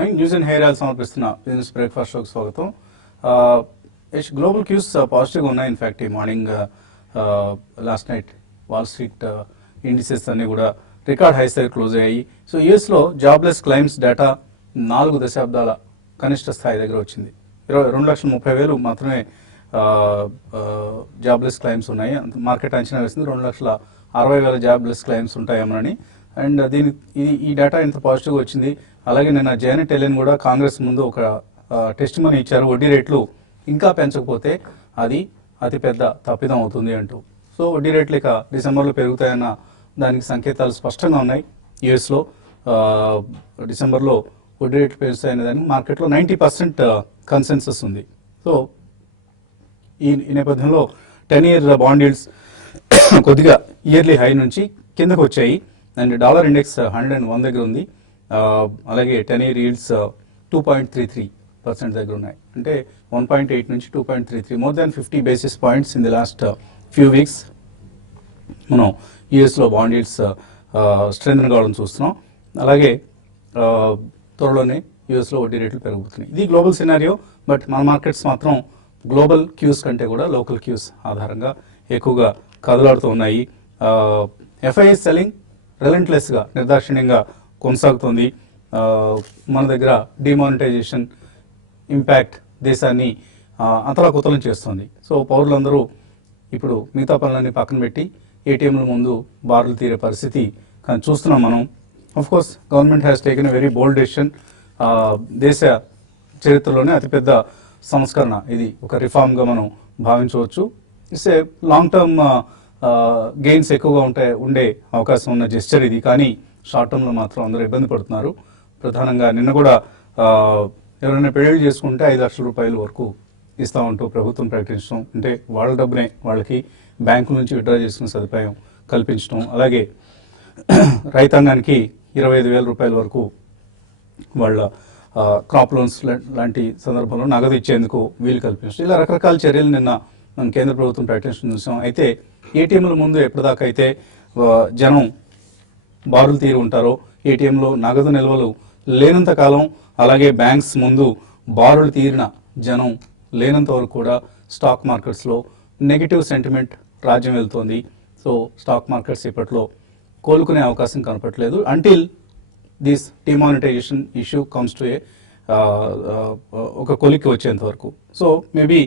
Morning news and hair oil సమర్పిస్తున్న business breakfast షోకి స్వాగతం. గ్లోబల్ క్యూస్ పాజిటివ్గా ఉన్నాయి. ఇన్ఫ్యాక్ట్ ఈ morning last night wall street indices అన్ని కూడా రికార్డ్ హైస్ దగ్గర క్లోజ్ అయ్యాయి. సో యూఎస్లో జాబ్లెస్ క్లైమ్స్ డేటా 4 దశాబ్దాల కనిష్ట స్థాయి దగ్గర వచ్చింది. 2,30,000 మాత్రమే జాబ్లెస్ క్లైమ్స్ ఉన్నాయి. మార్కెట్ అంచనా వేసింది 2,60,000 జాబ్లెస్ క్లైమ్స్ ఉంటాయేమోనని. అండ్ ఈ డేటా ఇంత పాజిటివ్గా వచ్చింది. అలాగే నిన్న జైనట్ ఎలెన్ కూడా కాంగ్రెస్ ముందు ఒక టెస్ట్ మనీ ఇచ్చారు, వడ్డీ రేట్లు ఇంకా పెంచకపోతే అది అతిపెద్ద తప్పిదం అవుతుంది అంటూ. సో వడ్డీ రేట్లు ఇక డిసెంబర్లో పెరుగుతాయన్న దానికి సంకేతాలు స్పష్టంగా ఉన్నాయి. యూఎస్లో డిసెంబర్లో వడ్డీ రేట్లు పెరుగుతాయనే దానికి మార్కెట్లో 90% కన్సెన్సస్ ఉంది. సో ఈ నేపథ్యంలో 10-year బాండ్ ఈల్డ్స్ కొద్దిగా ఇయర్లీ హై నుంచి కిందకు వచ్చాయి. అండ్ డాలర్ ఇండెక్స్ 101 దగ్గర ఉంది. అలాగే 10-year ఈల్డ్స్ 2.33% దగ్గర ఉన్నాయి. అంటే 1.8 నుంచి 2.33, more than 50 basis points in the last few weeks మనం యూఎస్లో బాండ్ ఈల్డ్స్ స్ట్రెంథన్ కావడం చూస్తున్నాం. అలాగే త్వరలోనే యూఎస్లో వడ్డీ రేట్లు పెరుగుతున్నాయి. ఇది గ్లోబల్ సినారియో. బట్ మన మార్కెట్స్ మాత్రం గ్లోబల్ క్యూస్ కంటే కూడా లోకల్ క్యూస్ ఆధారంగా ఎక్కువగా కదలాడుతూ ఉన్నాయి. ఎఫ్ఐఎస్ సెల్లింగ్ రిలెంట్లెస్గా నిర్దాక్షిణ్యంగా కొనసాగుతుంది. మన దగ్గర డిమానిటైజేషన్ ఇంపాక్ట్ దేశాన్ని అతలాకుతలం చేస్తుంది. సో పౌరులందరూ ఇప్పుడు మిగతా పనులన్నీ పక్కన పెట్టి ఏటీఎంల ముందు బారులు తీరే పరిస్థితి కానీ చూస్తున్నాం మనం. Course government has taken a very bold decision. దేశ చరిత్రలోనే అతిపెద్ద సంస్కరణ ఇది. ఒక రిఫార్మ్గా మనం భావించవచ్చు. It's a long term gains ఎక్కువగా ఉండే అవకాశం ఉన్న జెస్చర్ ఇది. కానీ షార్ట్ టర్మ్లో మాత్రం అందరూ ఇబ్బంది పడుతున్నారు. ప్రధానంగా నిన్న కూడా ఎవరైనా పెళ్లి చేసుకుంటే 5 లక్షల రూపాయల వరకు ఇస్తామంటూ ప్రభుత్వం ప్రకటించడం, అంటే వాళ్ళ డబ్బునే వాళ్ళకి బ్యాంకుల నుంచి విత్డ్రా చేసుకునే సదుపాయం కల్పించడం. అలాగే రైతాంగానికి 25,000 రూపాయల వరకు వాళ్ళ క్రాప్ లోన్స్ లాంటి సందర్భంలో నగదు ఇచ్చేందుకు వీలు కల్పించడం. ఇలా రకరకాల చర్యలు నిన్న మన కేంద్ర ప్రభుత్వం ప్రకటించడం చూసాం. అయితే ఏటీఎంల ముందు ఎప్పటిదాకా అయితే జనం బారులు తీరి ఉంటారో, ఏటీఎంలో నగదు నిల్వలు లేనంత కాలం, అలాగే బ్యాంక్స్ ముందు బారులు తీరిన జనం లేనంత వరకు కూడా స్టాక్ మార్కెట్స్లో నెగిటివ్ సెంటిమెంట్ రాజ్యం వెళ్తోంది. సో స్టాక్ మార్కెట్స్ ఇప్పట్లో కోలుకునే అవకాశం కనపట్లేదు until this demonetization issue comes to ఒక కొలిక్కి వచ్చేంత వరకు. So maybe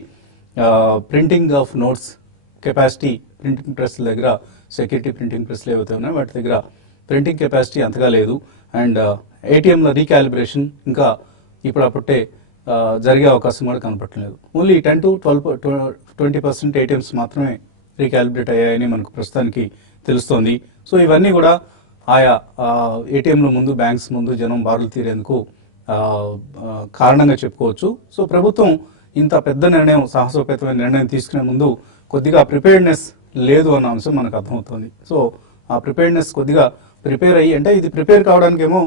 printing of notes capacity printing ప్రెస్ల దగ్గర, సెక్యూరిటీ ప్రింటింగ్ ప్రెస్లు ఏవైతే ఉన్నాయో వాటి దగ్గర ప్రింటింగ్ కెపాసిటీ అంతగా లేదు. అండ్ ఏటీఎంల రీకాలిబ్రేషన్ ఇంకా ఇప్పుడు అప్పుడే జరిగే అవకాశం కూడా కనపడలేదు. ఓన్లీ 10 to 20% ఏటీఎంస్ మాత్రమే రీకాలిబ్రేట్ అయ్యాయని మనకు ప్రస్తుతానికి తెలుస్తోంది. సో ఇవన్నీ కూడా ఆయా ఏటీఎంల ముందు, బ్యాంక్స్ ముందు జనం బారులు తీరేందుకు కారణంగా చెప్పుకోవచ్చు. సో ప్రభుత్వం ఇంత పెద్ద నిర్ణయం, సాహసోపేతమైన నిర్ణయం తీసుకునే ముందు కొద్దిగా ప్రిపేర్డ్నెస్ లేదు అన్న అంశం మనకు అర్థమవుతుంది. సో ఆ ప్రిపేర్డ్నెస్ కొద్దిగా ప్రిపేర్ అయ్యి, అంటే ఇది ప్రిపేర్ కావడానికేమో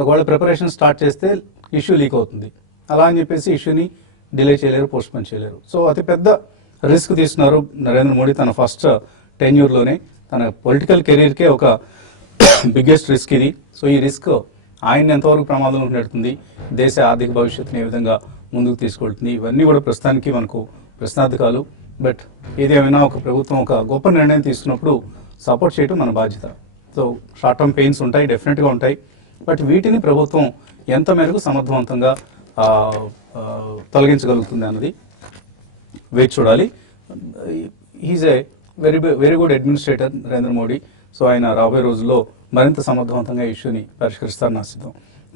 ఒకవేళ ప్రిపరేషన్ స్టార్ట్ చేస్తే ఇష్యూ లీక్ అవుతుంది, అలా అని చెప్పేసి ఇష్యూని డిలే చేయలేరు, పోస్ట్పోన్ చేయలేరు. సో అతిపెద్ద రిస్క్ తీసుకున్నారు నరేంద్ర మోడీ తన ఫస్ట్ టెన్యూర్లోనే. తన పొలిటికల్ కెరీర్కే ఒక బిగ్గెస్ట్ రిస్క్ ఇది. సో ఈ రిస్క్ ఆయన్ని ఎంతవరకు ప్రమాదంలో నెడుతుంది, దేశ ఆర్థిక భవిష్యత్తుని ఏ విధంగా ముందుకు తీసుకెళ్తుంది, ఇవన్నీ కూడా ప్రస్తుతానికి మనకు ప్రశ్నార్థకాలు. బట్ ఏదేమైనా ఒక ప్రభుత్వం ఒక గొప్ప నిర్ణయం తీసుకున్నప్పుడు సపోర్ట్ చేయడం మన బాధ్యత. సో షార్ట్ టర్మ్ పెయిన్స్ ఉంటాయి, డెఫినెట్గా ఉంటాయి. బట్ వీటిని ప్రభుత్వం ఎంత మేరకు సమర్థవంతంగా తొలగించగలుగుతుంది అన్నది వేచి చూడాలి. He's a very good administrator Narendra Modi. So ఆయన రాబోయే రోజుల్లో మరింత సమర్థవంతంగా ఇష్యూని పరిష్కరిస్తారని ఆశిద్దాం.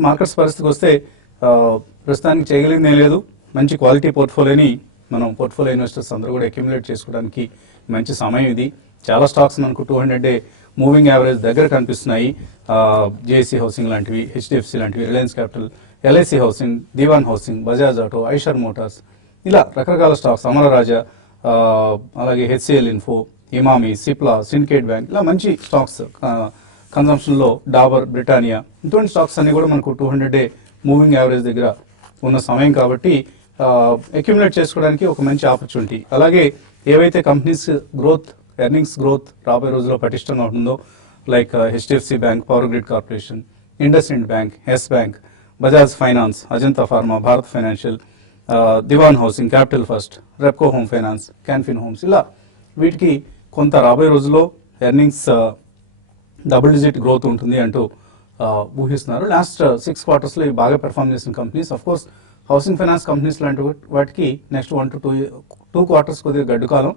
మార్కెట్స్ పరిస్థితికి వస్తే ప్రస్తుతానికి చేయగలిగింది ఏం లేదు. మంచి క్వాలిటీ పోర్ట్ఫోలియోని మనం పోర్ట్ఫోలియో ఇన్వెస్టర్స్ అందరూ కూడా అక్యుములేట్ చేసుకోవడానికి మంచి సమయం ఇది. చాలా స్టాక్స్ మనకు 200-day మూవింగ్ యావరేజ్ దగ్గర కనిపిస్తున్నాయి. జేసీ హౌసింగ్ లాంటివి, హెచ్డిఎఫ్సి లాంటివి, Reliance capital, LIC housing, Dewan housing, Bajaj auto, Eicher motors, ఇలా రకరకాల స్టాక్స్, అమర రాజా, అలాగే HCL info, Emami, Cipla, syndicate bank, ఇలా మంచి స్టాక్స్ కన్సంప్షన్లో డాబర్, బ్రిటానియా, ఇటువంటి స్టాక్స్ అన్ని కూడా మనకు 200-day మూవింగ్ యావరేజ్ దగ్గర ఉన్న సమయం కాబట్టి అక్యుములేట్ చేసుకోవడానికి ఒక మంచి ఆపర్చునిటీ. అలాగే ఏవైతే కంపెనీస్ గ్రోత్, ఎర్నింగ్స్ గ్రోత్ రాబోయే రోజుల్లో పటిష్టంగా ఉంటుందో, like HDFC bank, power grid corporation, IndusInd bank, Yes bank, Bajaj finance, Ajanta pharma, Bharat financial, Dewan housing, capital first, Repco home finance, Can Fin homes, ఇలా వీటికి కొంత రాబోయే రోజుల్లో ఎర్నింగ్స్ డబుల్ డిజిట్ గ్రోత్ ఉంటుంది అంటూ ఊహిస్తున్నారు. లాస్ట్ 6 quartersలో ఇవి బాగా పెర్ఫామ్ చేసిన companies. Of course housing finance companies లాంటి వాటికి నెక్స్ట్ 1 to 2 quarters కొద్దిగా గడ్డు కాలం.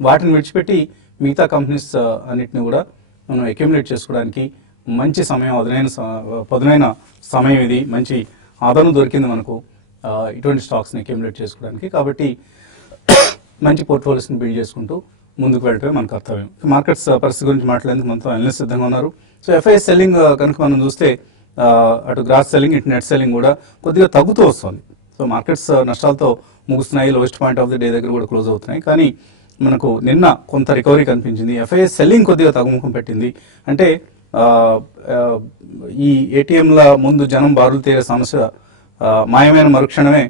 వాటిని విడిచిపెట్టి మిగతా కంపెనీస్ అన్నిటిని కూడా మనం అక్యుములేట్ చేసుకోవడానికి మంచి సమయం, పదునైన సమయం ఇది. మంచి ఆదరణ దొరికింది మనకు ఇటువంటి స్టాక్స్ని అక్యుములేట్ చేసుకోవడానికి. కాబట్టి మంచి పోర్ట్ఫోలియోస్ని బిల్డ్ చేసుకుంటూ ముందుకు వెళ్ళటమే మన కర్తవ్యం. మార్కెట్స్ పరిస్థితి గురించి మాట్లాడేందుకు మనతో అనలిస్ట్ సిద్ధంగా ఉన్నారు. సో ఎఫ్ఐఎస్ సెల్లింగ్ కనుక మనం చూస్తే అటు గ్రాస్ సెల్లింగ్ ఇటు నెట్ సెల్లింగ్ కూడా కొద్దిగా తగ్గుతూ వస్తుంది. సో మార్కెట్స్ నష్టాలతో ముగుస్తున్నాయి. Lowest point of the day దగ్గర కూడా క్లోజ్ అవుతున్నాయి. కానీ మనకు నిన్న కొంత రికవరీ కనిపించింది. ఎఫ్ఐఎస్ సెల్లింగ్ కొద్దిగా తగ్గుముఖం పెట్టింది. అంటే ఈ ఏటీఎంల ముందు జనం బారులు తీరే సమస్య మాయమైన మరుక్షణమే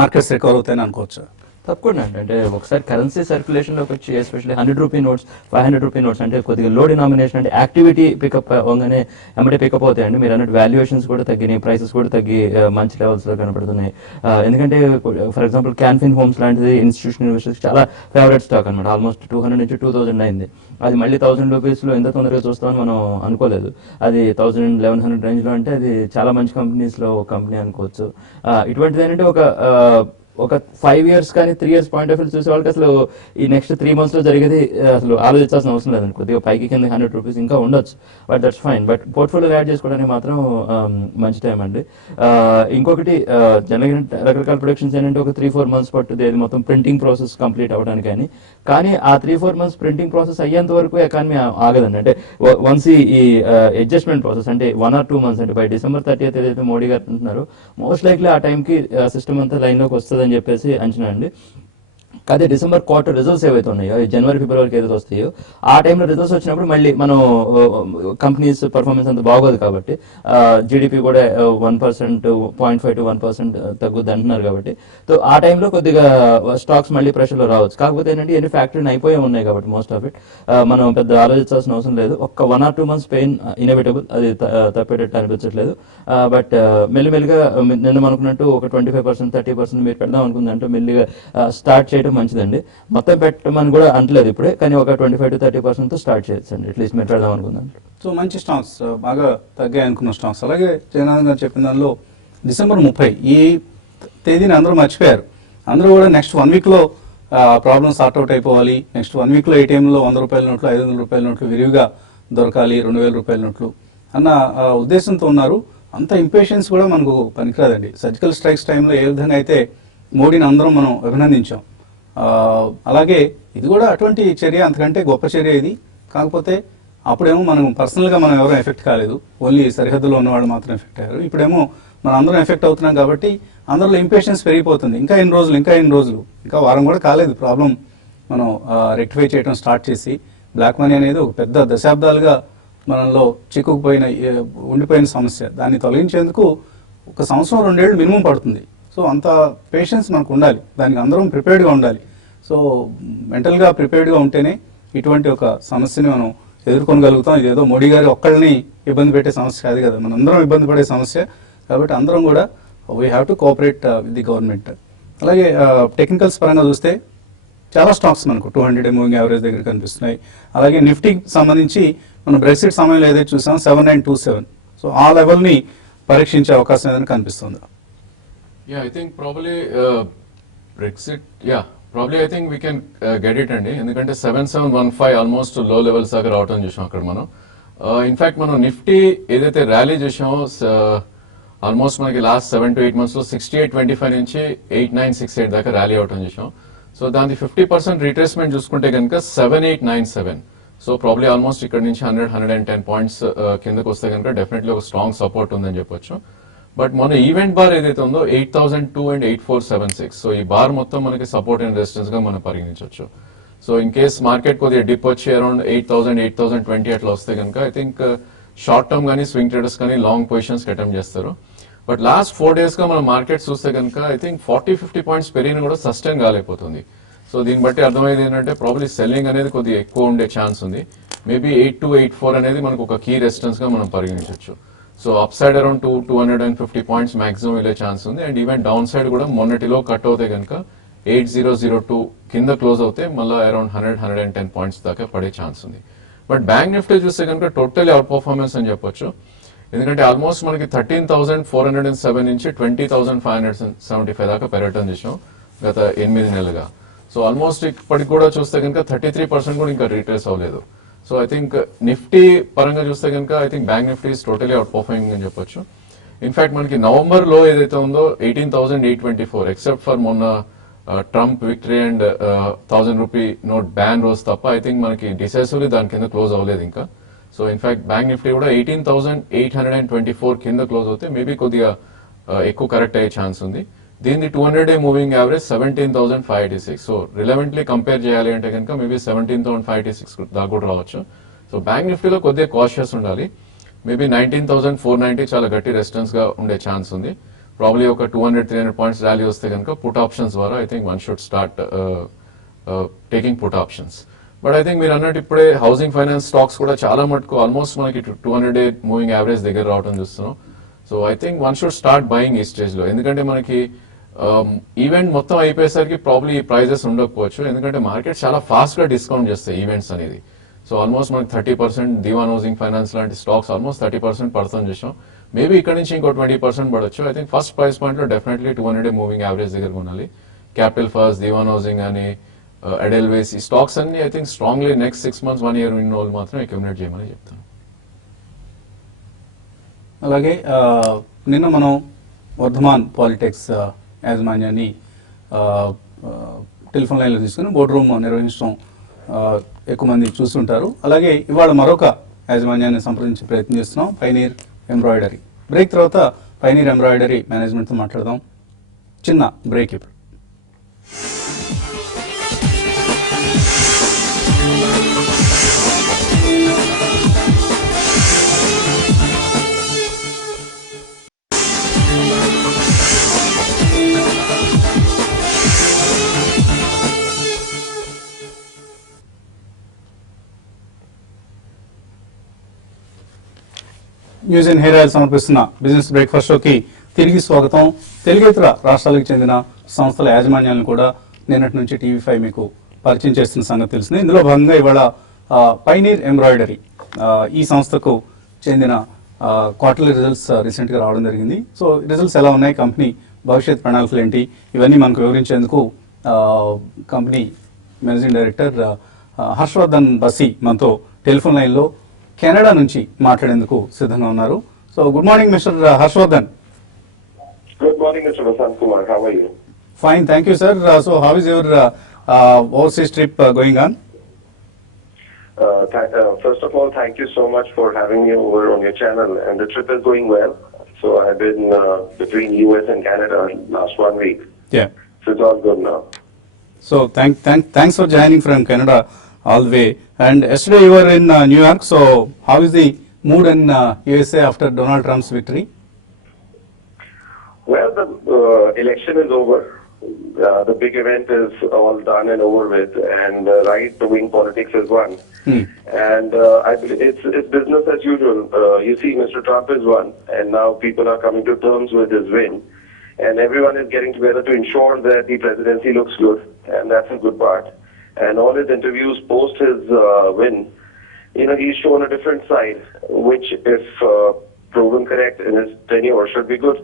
మార్కెట్స్ రికవర్ అవుతాయని అనుకోవచ్చు. తప్పకుండా అంటే ఒకసారి కరెన్సీ సర్క్యులేషన్లోకి వచ్చి especially 100 rupee notes, 500 rupee notes అంటే కొద్దిగా లో డినామినేషన్ అంటే యాక్టివిటీ పికప్ అవగానే ఎమ్మటే పికప్ అవుతాయండి. మీరు అన్నట్టు వాల్యుయేషన్స్ కూడా తగ్గినాయి, ప్రైసెస్ కూడా తగ్గి మంచి లెవెల్స్లో కనపడుతున్నాయి. ఎందుకంటే ఫర్ ఎగ్జాంపుల్ క్యాన్ఫిన్ హోమ్స్ లాంటిది ఇన్స్టిట్యూషనల్ ఇన్వెస్టర్స్ చాలా ఫేవరెట్ స్టాక్ అనమాట. ఆల్మోస్ట్ 200 నుంచి 2000 అయింది. అది మళ్ళీ 1000 రూపీస్లో ఎంత తొందరగా చూస్తామని మనం అనుకోలేదు. అది 1100 రేంజ్లో అంటే అది చాలా మంచి కంపెనీస్లో ఒక కంపెనీ అనుకోవచ్చు. ఇటువంటిది ఏంటంటే ఒక 5 years కానీ 3 years పాయింట్ ఆఫ్ వ్యూ చూసే వాళ్ళకి అసలు ఈ నెక్స్ట్ 3 monthsలో జరిగేది అసలు ఆలోచించాల్సిన అవసరం లేదండి. కొద్దిగా పైకి కింద 100 రూపీస్ ఇంకా ఉండొచ్చు, but that's fine. But portfolio add చేసుకోవడానికి మాత్రం మంచి టైం అండి. ఇంకొకటి జనరల్గా రకరకాల ప్రొడక్షన్స్ ఏంటంటే ఒక 3-4 months పట్టుది అది మొత్తం ప్రింటింగ్ ప్రాసెస్ కంప్లీట్ అవ్వడానికి. కానీ ఆ 3-4 months ప్రింటింగ్ ప్రాసెస్ అయ్యేంత వరకు ఎకానమీ ఆగదండి. అంటే వన్స్ ఈ అడ్జస్ట్మెంట్ ప్రాసెస్ అంటే 1 or 2 months అంటే బై December 30th ఏదైతే మోడీ గారు అంటున్నారో మోస్ట్ లైక్లీ ఆ టైంకి సిస్టమ్ అంతా లైన్లోకి వస్తుంది అని చెప్పేసి అంచనా అండి. అదే డిసెంబర్ క్వార్టర్ రిజల్ట్స్ ఏవైతే ఉన్నాయో జనవరి ఫిబ్రవరికి ఏదైతే వస్తాయో ఆ టైంలో రిజల్ట్స్ వచ్చినప్పుడు మళ్ళీ మనం కంపెనీస్ పర్ఫార్మెన్స్ అంత బాగోదు కాబట్టి జీడిపి కూడా 1%, 0.5 to 1% తగ్గుద్ది అంటున్నారు కాబట్టి సో ఆ టైంలో కొద్దిగా స్టాక్స్ మళ్ళీ ప్రెషర్లో రావచ్చు. కాకపోతే ఏంటంటే ఎన్ని ఫ్యాక్టరీని అయిపోయి ఉన్నాయి కాబట్టి మోస్ట్ ఆఫ్ ఇట్ మనం పెద్ద ఆలోచించాల్సిన అవసరం లేదు. ఒక్క 1 or 2 months పెయిన్ ఇన్ఎవిటబుల్, అది తప్పేటట్టు అనిపించట్లేదు. బట్ మెల్లిమెల్లిగా నిన్న అనుకున్నట్టు ఒక 25%, 30% మీరు పెడదాం అనుకుందంటే మెల్లిగా స్టార్ట్ చేయడం మంచిదండి. మొత్తం పెట్టమని కూడా అంటలేదు ఇప్పుడే, కానీ ఒక 25 to 30% స్టార్ట్ చేయొచ్చు అండి అట్లీస్ట్ మీరు పెడదాం అనుకుందాం. సో మంచి స్టాక్స్ బాగా తగ్గాయి అనుకున్న స్టాక్స్. అలాగే జగన్నాథ్ గారు చెప్పిన దానిలో December 30 ఈ తేదీని అందరూ మర్చిపోయారు. అందరూ కూడా నెక్స్ట్ 1 weekలో ప్రాబ్లమ్ సార్ట్అవుట్ అయిపోవాలి, నెక్స్ట్ 1 weekలో ఏటీఎంలో 100 రూపాయల నోట్లు, 500 రూపాయల నోట్లు విరివిగా దొరకాలి, 2000 రూపాయల నోట్లు అన్న ఉద్దేశంతో ఉన్నారు. అంత ఇంపేషన్స్ కూడా మనకు పనికిరాదండి. సర్జికల్ స్ట్రైక్స్ టైంలో ఏ విధంగా అయితే మోడీని అందరం మనం అభినందించాం, అలాగే ఇది కూడా అటువంటి చర్య, అంతకంటే గొప్ప చర్య ఇది. కాకపోతే అప్పుడేమో మనం పర్సనల్గా మనం ఎవరూ ఎఫెక్ట్ కాలేదు, ఓన్లీ సరిహద్దులో ఉన్నవాళ్ళు మాత్రం ఎఫెక్ట్ అయ్యారు. ఇప్పుడేమో మనం అందరం ఎఫెక్ట్ అవుతున్నాం కాబట్టి అందరిలో ఇంపేషన్స్ పెరిగిపోతుంది. ఇంకా ఎన్ని రోజులు, ఇంకా వారం కూడా కాలేదు ప్రాబ్లం మనం రెక్టిఫై చేయడం స్టార్ట్ చేసి. బ్లాక్ మనీ అనేది ఒక పెద్ద దశాబ్దాలుగా మనలో చిక్కుకుపోయిన ఉండిపోయిన సమస్య. దాన్ని తొలగించేందుకు 1 సంవత్సరం 2 ఏళ్ళు మినిమం పడుతుంది. సో అంత పేషెన్స్ మనకు ఉండాలి, దానికి అందరం ప్రిపేర్డ్గా ఉండాలి. సో మెంటల్గా ప్రిపేర్డ్గా ఉంటేనే ఇటువంటి ఒక సమస్యని మనం ఎదుర్కొనగలుగుతాం. ఇదేదో మోడీ గారి ఒక్కళ్ళని ఇబ్బంది పెట్టే సమస్య కాదు కదా, మనందరం ఇబ్బంది పడే సమస్య. కాబట్టి అందరం కూడా we have to cooperate with the government. అలాగే టెక్నికల్స్ పరంగా చూస్తే చాలా స్టాక్స్ మనకు 200 మూవింగ్ యావరేజ్ దగ్గర కనిపిస్తున్నాయి. అలాగే నిఫ్టీకి సంబంధించి మనం బ్రెక్సిట్ సమయంలో ఏదైతే చూసాం 7927, సో ఆ లెవెల్ని పరీక్షించే అవకాశం ఏదైనా కనిపిస్తుందా? Yeah, I think probably Brexit, probably I think we can get it అండి. ఎందుకంటే 7715 ఆల్మోస్ట్ లో లెవెల్స్ దగ్గర రావటం చూసాం అక్కడ మనం. ఇన్ఫాక్ట్ మనం నిఫ్టీ ఏదైతే ర్యాలీ చేసామో ఆల్మోస్ట్ మనకి లాస్ట్ 7 to 8 months లో 6825 నుంచి 8968 దాకా ర్యాలీ అవటం చూసాం. సో దాని 50% రిట్రేస్మెంట్ చూసుకుంటే కనుక 7897. సో ప్రాబ్లీ ఆల్మోస్ట్ ఇక్కడ నుంచి 110 పాయింట్స్ కిందకు వస్తే కనుక డెఫినెట్లీ ఒక స్ట్రాంగ్ సపోర్ట్ ఉందని చెప్పొచ్చు. బట్ మన ఈవెంట్ బార్ ఏదైతే ఉందో 8002 and 8476, సో ఈ బార్ మొత్తం మనకి సపోర్ట్ అండ్ రెసిస్టెన్స్ గా మనం పరిగణించవచ్చు. సో ఇన్ కేస్ మార్కెట్ కొద్దిగా డిప్ వచ్చి అరౌండ్ 8000, 8020 అట్లా వస్తే కనుక ఐ థింక్ షార్ట్ టర్మ్ కానీ స్వింగ్ ట్రేడర్స్ కానీ లాంగ్ పొజిషన్స్ అటెంప్ట్ చేస్తారు. బట్ లాస్ట్ 4 days గా మనం మార్కెట్ చూస్తే కనుక ఐ థింక్ 40-50 పాయింట్స్ పెరిగిన కూడా సస్టైన్ కాలేకపోతుంది. సో దీన్ని బట్టి అర్థమైంది ఏంటంటే ప్రాబ్లీ సెల్లింగ్ అనేది కొద్దిగా ఎక్కువ ఉండే ఛాన్స్ ఉంది. మేబీ 8284 అనేది మనకు ఒక కీ రెసిస్టెన్స్ గా మనం పరిగణించవచ్చు. So up side around 250 points maximum వెళ్ళే ఛాన్స్ ఉంది. అండ్ ఈవెన్ డౌన్ సైడ్ కూడా మొన్నటిలో కట్ అవుతే కనుక 8002 కింద క్లోజ్ అవుతే మళ్ళీ అరౌండ్ 110 పాయింట్స్ దాకా పడే ఛాన్స్ ఉంది. బట్ బ్యాంక్ నిఫ్టీ చూస్తే కనుక టోటల్లీ అవుట్ పర్ఫార్మెన్స్ అని చెప్పొచ్చు. ఎందుకంటే ఆల్మోస్ట్ మనకి 13,407 నుంచి 20,575 దాకా పెరగటం చేసాం గత 8 నెలలుగా. సో ఆల్మోస్ట్ ఇప్పటికి కూడా చూస్తే కనుక 33% కూడా ఇంకా రీట్రేస్ అవ్వలేదు. సో ఐ థింక్ నిఫ్టీ పరంగా చూస్తే కనుక I think bank Nifty is totally out performing అని చెప్పొచ్చు. ఇన్ఫాక్ట్ మనకి నవంబర్ లో ఏదైతే ఉందో 18,824 ఎక్సెప్ట్ ఫర్ మొన్న Trump victory and 1,000 rupee note ban రోజు తప్ప ఐ థింక్ మనకి డిసైసివ్లీ దాని కింద క్లోజ్ అవ్వలేదు ఇంకా. సో ఇన్ఫాక్ట్ బ్యాంక్ నిఫ్టీ కూడా 18,824 కింద క్లోజ్ అవుతే మేబీ కొద్దిగా ఎక్కువ కరెక్ట్ అయ్యే ఛాన్స్ ఉంది. దీని 200-డే మూవింగ్ యావరేజ్ 17,586. సో రిలవెంట్లీ కంపేర్ చేయాలి అంటే కనుక మేబీ 17,586 దాకా కూడా రావచ్చు. సో బ్యాంక్ నిఫ్టీలో కొద్దిగా కాషియస్ ఉండాలి. మేబీ 19,490 చాలా గట్టి రెసిస్టెన్స్ గా ఉండే ఛాన్స్ ఉంది. ప్రాబ్లీ ఒక 200-300 పాయింట్స్ ర్యాలీ వస్తే కనుక పుట్ ఆప్షన్స్ ద్వారా I think one should start taking put options. But I think మీరు అన్నట్టు ఇప్పుడే హౌసింగ్ ఫైనాన్స్ స్టాక్స్ కూడా చాలా మటుకు ఆల్మోస్ట్ మనకి 200-డే మూవింగ్ యావరేజ్ దగ్గర రావడం చూస్తున్నాం. So I think one should start buying ఈ స్టేజ్ లో. ఎందుకంటే మనకి ఈవెంట్ మొత్తం అయిపోయేసరికి ప్రాబ్లీ ఈ ప్రైజెస్ ఉండకపోవచ్చు. ఎందుకంటే మార్కెట్ చాలా ఫాస్ట్ గా డిస్కౌంట్ చేస్తాయి ఈవెంట్స్ అనేది. సో ఆల్మోస్ట్ మనకి 30% దివాన్ హౌసింగ్ ఫైనాన్స్ లాంటి స్టాక్స్ ఆల్మోస్ట్ 30% పడుతుంది చూసాం. మేబీ ఇక్కడ నుంచి ఇంకో 20% పడవచ్చు. I think first price point లో డెఫినెట్లీ 200-డే మూవింగ్ యావరేజ్ దగ్గర కొనాలి. క్యాపిటల్ ఫస్ట్, దివాన్ హౌసింగ్ అని, ఎడెల్వేస్ ఈ స్టాక్స్ అన్ని I think strongly next 6 months 1 year ఉన్న వాళ్ళు మాత్రం అక్యుములేట్ చేయమని చెప్తాను. అలాగే నిన్న మనం వర్ధమాన్ పాలిటెక్స్ యాజమాన్యాన్ని టెలిఫోన్ లైన్లో తీసుకుని బోర్డు రూమ్ నిర్వహించడం ఎక్కువ మంది చూస్తుంటారు. అలాగే ఇవాళ మరొక యాజమాన్యాన్ని సంప్రదించే ప్రయత్నం చేస్తున్నాం, పైనీర్ ఎంబ్రాయిడరీ. బ్రేక్ తర్వాత పైనీర్ ఎంబ్రాయిడరీ మేనేజ్మెంట్తో మాట్లాడదాం. చిన్న బ్రేక్ ఇప్పుడు. న్యూస్ అండ్ హెయిర్ ఆయిల్ సమర్పిస్తున్న బిజినెస్ బ్రేక్ఫాస్ట్ షోకి తిరిగి స్వాగతం. తెలుగేతర రాష్ట్రాలకు చెందిన సంస్థల యాజమాన్యాలను కూడా నిన్నటి నుంచి టీవీ5 మీకు పరిచయం చేస్తున్న సంగతి తెలిసింది. ఇందులో భాగంగా ఇవాళ పైనీర్ ఎంబ్రాయిడరీ ఈ సంస్థకు చెందిన క్వార్టర్లీ రిజల్ట్స్ రీసెంట్గా రావడం జరిగింది. సో రిజల్ట్స్ ఎలా ఉన్నాయి, కంపెనీ భవిష్యత్ ప్రణాళికలు ఏంటి, ఇవన్నీ మనకు వివరించేందుకు company managing director Harshavardhan Basi మనతో టెలిఫోన్ లైన్లో కెనడా నుంచి మాట్లాడేందుకు సిద్ధంగా ఉన్నారు. So good morning mister Harshavardhan. Good morning, Mr. Vasant Kumar. How are you? Fine, thank you, sir. So how is your overseas trip going on? First of all, thank you so much for having me over on your channel, and the trip is going well. So I've been between US and Canada last 1 week. Yeah. So it's all good now. So thanks for joining from Canada all the way. And yesterday you were in New York. So how is the mood in USA after Donald Trump's victory? Well, the election is over. The big event is all done and over with, and right-wing politics is won. And I believe it's business as usual. You see, Mr. Trump is won, and now people are coming to terms with his win, and everyone is getting together to ensure that the presidency looks good, and that's a good part. And all his interviews post his win, he's shown a different side, which, if proven correct in his tenure, should be good.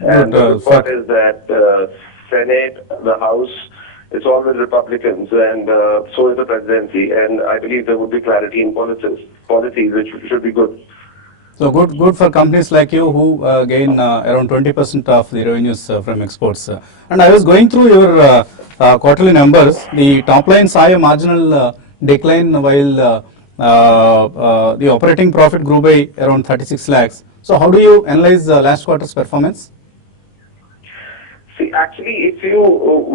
And the good part is that Senate, the House, it's all with Republicans, and so is the presidency. And I believe there would be clarity in policies, which should be good. So good for companies like you who gain around 20% of the revenues from exports. And I was going through your quarterly numbers. The top line saw a marginal decline while the operating profit grew by around 36 lakhs. So how do you analyze last quarter's performance? See, actually, if you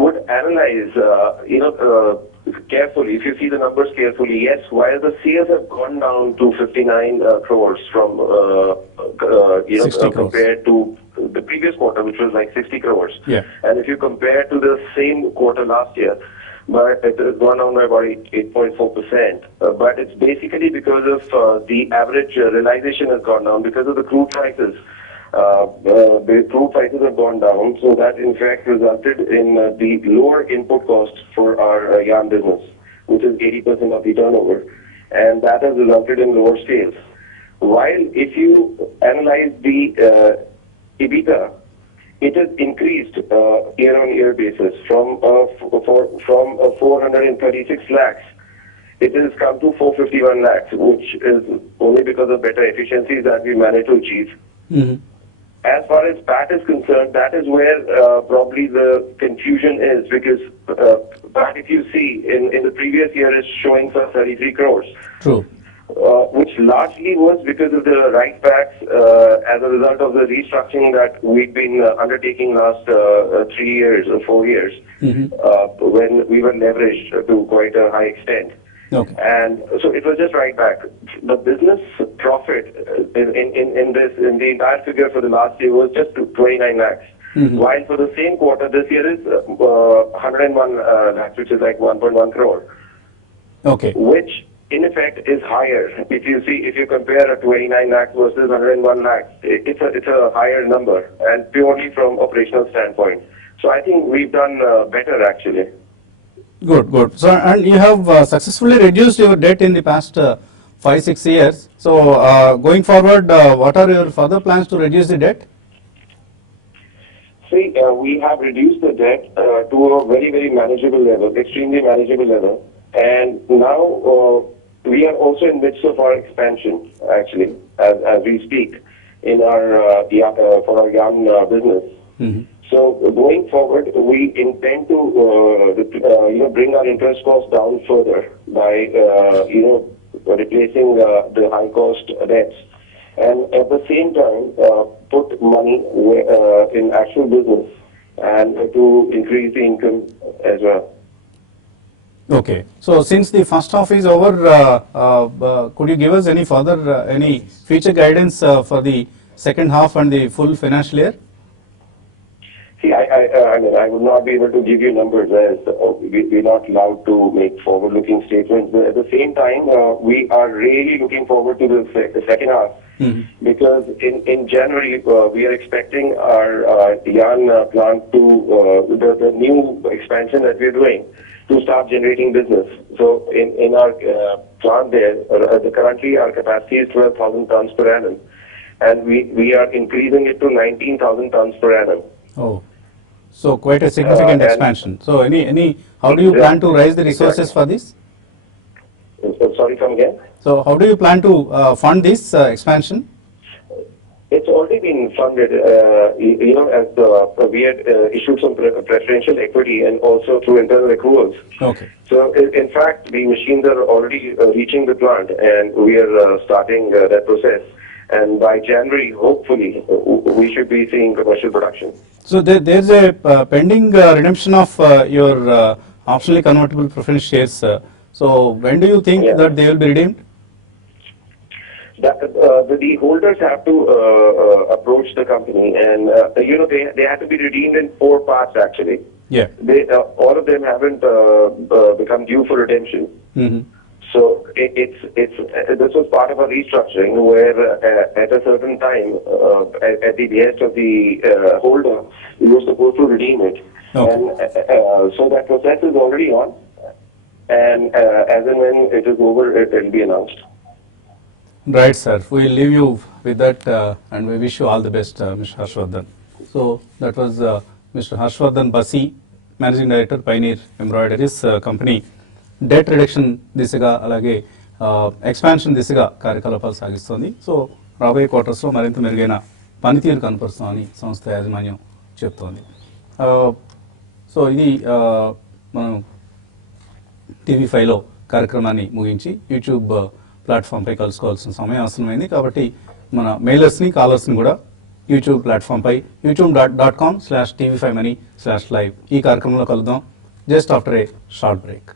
would analyze, carefully, if you see the numbers carefully, yes, while the sales have gone down to 59 crores from, 60 crores. compared to the previous quarter, which was like 60 crores. Yeah. And if you compare to the same quarter last year, but it has gone down by about 8.4%. But it's basically because of the average realization has gone down because of the crude prices. The crude prices have gone down, so that in fact resulted in the lower input cost for our yarn business, which is 80% of the turnover, and that has resulted in lower sales. While if you analyze the EBITDA, it has increased year-on-year basis from 436 lakhs. It has come to 451 lakhs, which is only because of better efficiencies that we managed to achieve. Mm-hmm. As far as PAT is concerned, that is where probably the confusion is, because PAT, if you see, in the previous year is showing for 33 crores. True. Which largely was because of the write backs as a result of the restructuring that we've been undertaking last 3 years or 4 years, when we were leveraged to quite a high extent. Okay. And so it was just right back. The business profit in the entire figure for the last year was just 29 lakhs. While for the same quarter this year is 101 lakhs, which is like 1.1 crore. Okay. Which in effect is higher. If you compare a 29 lakhs versus 101 lakhs, it's a higher number, and purely from operational standpoint. So I think we've done better actually. Good. So, and you have successfully reduced your debt in the past 5-6 years. So, going forward, what are your further plans to reduce the debt? See, we have reduced the debt to a very, very manageable level, extremely manageable level. And now we are also in midst of our expansion, actually, as we speak, in our for our yarn business. So going forward, we intend to bring our interest costs down further by replacing the high cost debts, and at the same time put money in actual business and to increase the income as well. Okay. So, since the first half is over, could you give us any further any future guidance for the second half and the full financial year? See, I mean, I would not be able to give you numbers, as we're not allowed to make forward-looking statements. But at the same time, we are really looking forward to the second half, because in January we are expecting our yarn plant to the new expansion that we're doing to start generating business. So in our plant there, currently our capacity is 12,000 tons per annum, and we are increasing it to 19,000 tons per annum. Oh, so quite a significant expansion. So how do you plan to raise the resources for this? Sorry, come again? So how do you plan to fund this expansion? It's already been funded, as we had issued some preferential equity and also through internal accruals. Okay. So in fact, the machines are already reaching the plant, and we are starting that process. And by January, hopefully, we should be seeing commercial production. So there's a pending redemption of your optionally convertible preference shares. So when do you think that they will be redeemed? The holders have to approach the company, and they have to be redeemed in 4 parts actually. Yeah. All of them haven't become due for redemption. So this was part of a restructuring where at a certain time, at the behest of the holder, we were supposed to redeem it. Okay. And so that process is already on, and as and when it is over, it will be announced. Right, sir. We will leave you with that, and we wish you all the best, Mr. Harshvardhan. So that was Mr. Harshvardhan Basi, Managing Director, Pioneer Embroideries Company. Debt reduction దిశగా అలాగే expansion దిశగా కార్యకలాపాలు సాగిస్తోంది. So రాబోయే క్వార్టర్స్లో మరింత మెరుగైన పనితీరు కనపరుస్తామని సంస్థ యాజమాన్యం చెప్తోంది. సో ఇది మనం TV5లో కార్యక్రమాన్ని ముగించి యూట్యూబ్ ప్లాట్ఫామ్పై కలుసుకోవాల్సిన సమయం ఆసన్నమైంది. కాబట్టి మన మెయిలర్స్ని కాలర్స్ని కూడా యూట్యూబ్ ప్లాట్ఫామ్పై youtube.com/tv5money/live ఈ కార్యక్రమంలో కలుద్దాం జస్ట్ ఆఫ్టర్ ఏ షార్ట్ బ్రేక్.